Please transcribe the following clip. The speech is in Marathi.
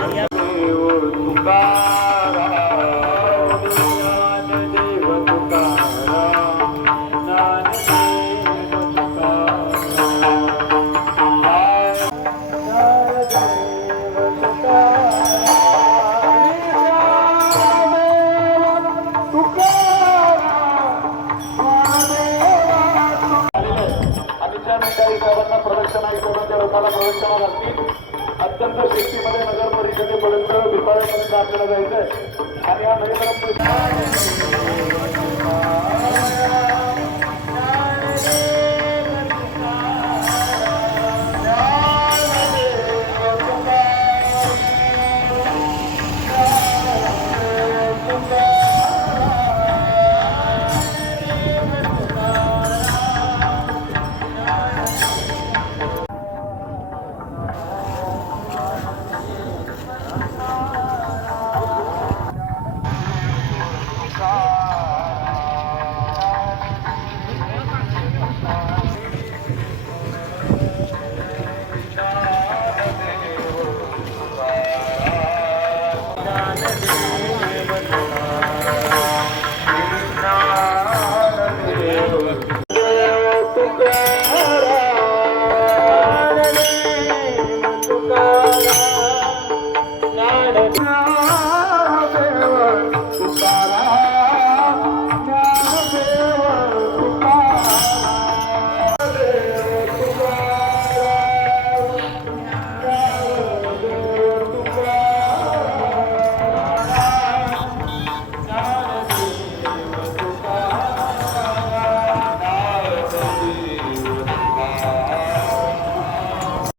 아니야. अधिकारी साहेबांना प्रदक्षिणा इतरांच्या लोकांना प्रदक्षिणा लागतील अत्यंत शेतीमध्ये नगर परिषदेपर्यंत विपाळ्यापर्यंत आपल्याला जायचंय. आणि या नरेंद्र